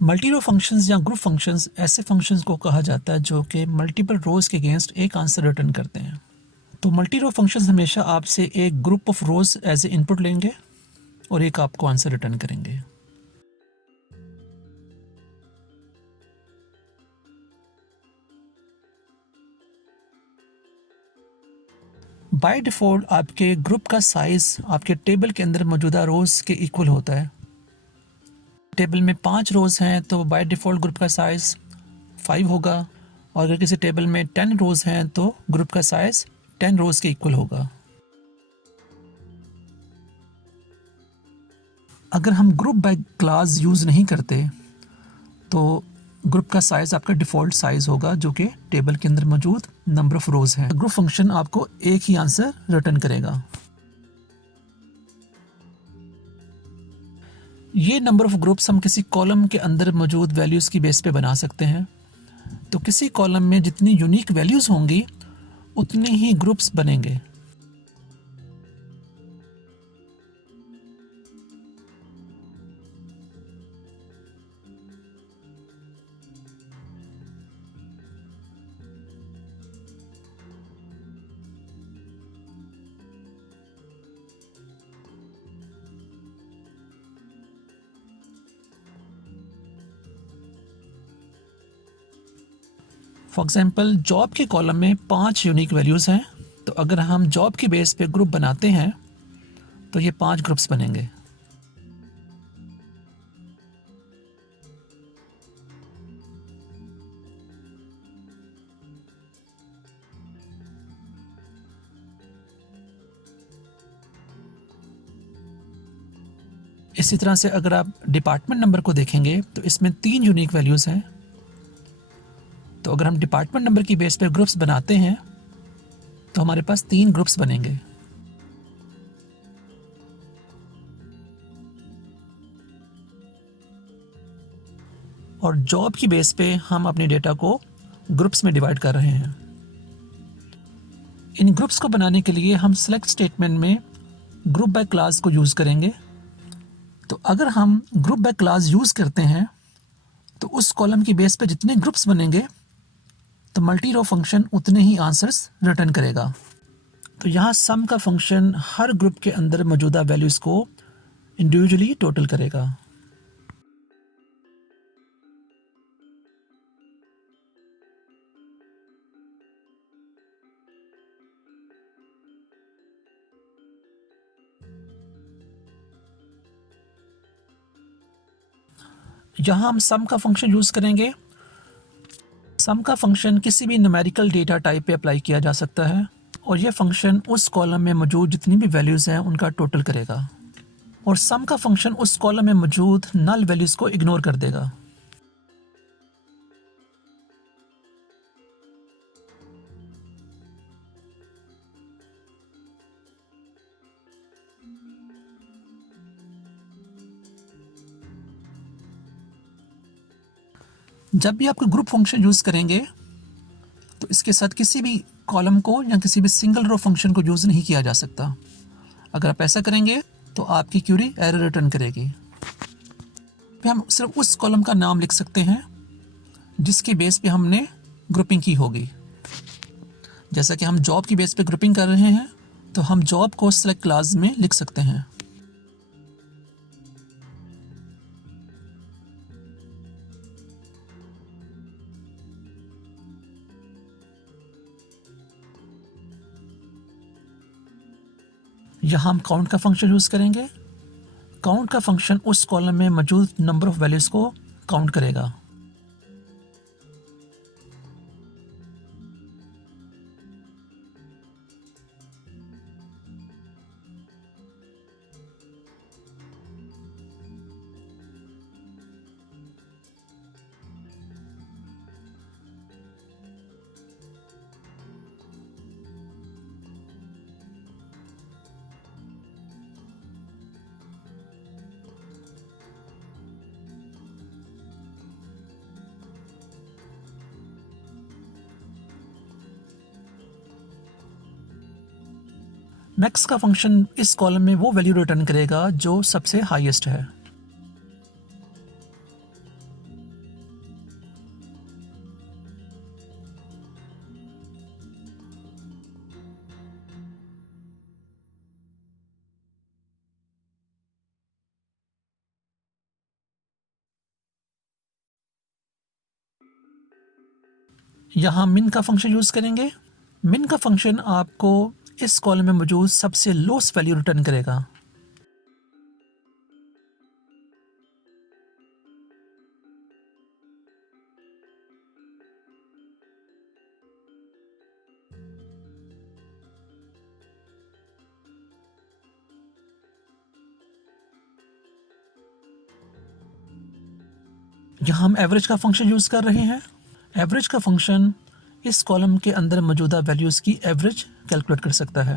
Multi रो functions या group functions ऐसे functions को कहा जाता है जो कि मल्टीपल रोज के अगेंस्ट एक आंसर रिटर्न करते हैं। तो मल्टी रो फंक्शंस हमेशा आपसे एक group of rows as a input लेंगे और एक आपको आंसर रिटर्न करेंगे। बाय डिफ़ॉल्ट आपके ग्रुप का साइज़ आपके टेबल के अंदर मौजूदा रोज़ के इक्वल होता है। टेबल में 5 रोज़ हैं तो बाय डिफ़ॉल्ट ग्रुप का साइज़ 5 होगा, और अगर किसी टेबल में 10 रोज़ हैं तो ग्रुप का साइज़ 10 रोज़ के इक्वल होगा। अगर हम ग्रुप बाय क्लास यूज़ नहीं करते तो ग्रुप का साइज़ आपका डिफ़ॉल्ट साइज़ होगा जो कि टेबल के अंदर मौजूद नंबर ऑफ़ रोज़ हैं। ग्रुप फंक्शन आपको एक ही आंसर रिटर्न करेगा। ये नंबर ऑफ़ ग्रुप्स हम किसी कॉलम के अंदर मौजूद वैल्यूज़ की बेस पे बना सकते हैं। तो किसी कॉलम में जितनी यूनिक वैल्यूज़ होंगी उतने ही ग्रुप्स बनेंगे। फॉर एग्जांपल जॉब के कॉलम में 5 यूनिक वैल्यूज़ हैं, तो अगर हम जॉब की बेस पे ग्रुप बनाते हैं तो ये 5 ग्रुप्स बनेंगे। इसी तरह से अगर आप डिपार्टमेंट नंबर को देखेंगे तो इसमें 3 यूनिक वैल्यूज़ हैं। तो अगर हम डिपार्टमेंट नंबर की बेस पे ग्रुप्स बनाते हैं तो हमारे पास 3 ग्रुप्स बनेंगे। और जॉब की बेस पे हम अपने डेटा को ग्रुप्स में डिवाइड कर रहे हैं। इन ग्रुप्स को बनाने के लिए हम सेलेक्ट स्टेटमेंट में ग्रुप बाय क्लास को यूज़ करेंगे। तो अगर हम ग्रुप बाय क्लास यूज़ करते हैं तो उस कॉलम की बेस पे जितने ग्रुप्स बनेंगे तो मल्टी रो फंक्शन उतने ही आंसर्स रिटर्न करेगा। तो यहाँ सम का फंक्शन हर ग्रुप के अंदर मौजूदा वैल्यूज़ को इंडिविजुअली टोटल करेगा। यहाँ हम सम का फंक्शन यूज़ करेंगे। सम का फंक्शन किसी भी न्यूमेरिकल डेटा टाइप पे अप्लाई किया जा सकता है और यह फंक्शन उस कॉलम में मौजूद जितनी भी वैल्यूज़ हैं उनका टोटल करेगा। और सम का फंक्शन उस कॉलम में मौजूद नल वैल्यूज़ को इग्नोर कर देगा। जब भी आप कोई ग्रुप फंक्शन यूज़ करेंगे तो इसके साथ किसी भी कॉलम को या किसी भी सिंगल रो फंक्शन को यूज़ नहीं किया जा सकता। अगर आप ऐसा करेंगे तो आपकी क्वेरी एरर रिटर्न करेगी। फिर हम सिर्फ उस कॉलम का नाम लिख सकते हैं जिसके बेस पे हमने ग्रुपिंग की होगी। जैसा कि हम जॉब की बेस पे ग्रुपिंग कर रहे हैं तो हम जॉब को सेलेक्ट क्लास में लिख सकते हैं। यहाँ हम काउंट का फंक्शन यूज़ करेंगे। काउंट का फंक्शन उस कॉलम में मौजूद नंबर ऑफ वैल्यूज़ को काउंट करेगा। मैक्स का फंक्शन इस कॉलम में वो वैल्यू रिटर्न करेगा जो सबसे हाईएस्ट है। यहाँ मिन का फंक्शन यूज़ करेंगे। मिन का फंक्शन आपको इस कॉलम में मौजूद सबसे लोएस्ट वैल्यू रिटर्न करेगा। यहाँ हम एवरेज का फंक्शन यूज़ कर रहे हैं। एवरेज का फंक्शन इस कॉलम के अंदर मौजूदा वैल्यूज़ की एवरेज कैलकुलेट कर सकता है।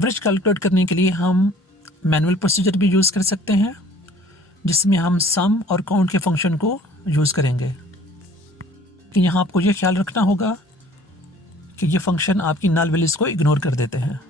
एवरेज कैलकुलेट करने के लिए हम मैनुअल प्रोसीजर भी यूज़ कर सकते हैं, जिसमें हम सम और काउंट के फंक्शन को यूज़ करेंगे। कि यहाँ आपको ये ख्याल रखना होगा कि ये फंक्शन आपकी नल वैल्यूज़ को इग्नोर कर देते हैं।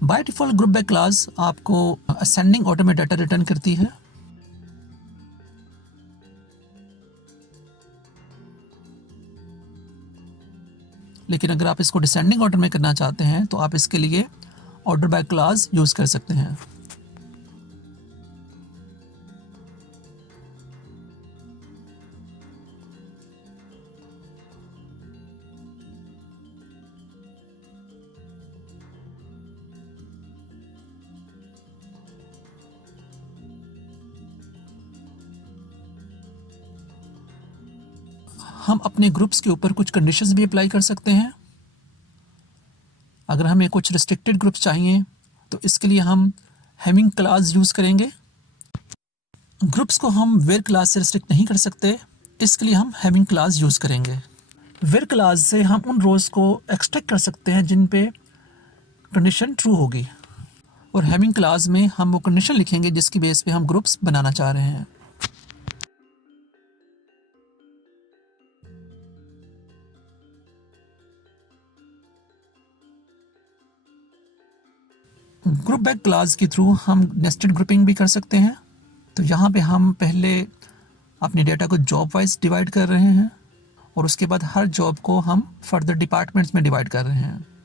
By default group by class आपको असेंडिंग ऑर्डर में डाटा रिटर्न करती है। लेकिन अगर आप इसको डिसेंडिंग ऑर्डर में करना चाहते हैं तो आप इसके लिए ऑर्डर बाय क्लास यूज़ कर सकते हैं। हम अपने ग्रुप्स के ऊपर कुछ कंडीशंस भी अप्लाई कर सकते हैं। अगर हमें कुछ रिस्ट्रिक्टेड ग्रुप्स चाहिए तो इसके लिए हम हैविंग क्लास यूज़ करेंगे। ग्रुप्स को हम वेयर क्लास से रिस्ट्रिक्ट नहीं कर सकते, इसके लिए हम हैविंग क्लास यूज़ करेंगे। वेयर क्लास से हम उन रोज़ को एक्सट्रैक्ट कर सकते हैं जिन पे कंडीशन ट्रू होगी, और हैविंग क्लास में हम वो कंडीशन लिखेंगे जिसकी बेस पे हम ग्रुप्स बनाना चाह रहे हैं। ग्रुप बाय क्लास के थ्रू हम नेस्टेड ग्रुपिंग भी कर सकते हैं। तो यहाँ पे हम पहले अपने डेटा को जॉब वाइज डिवाइड कर रहे हैं और उसके बाद हर जॉब को हम फर्दर डिपार्टमेंट्स में डिवाइड कर रहे हैं।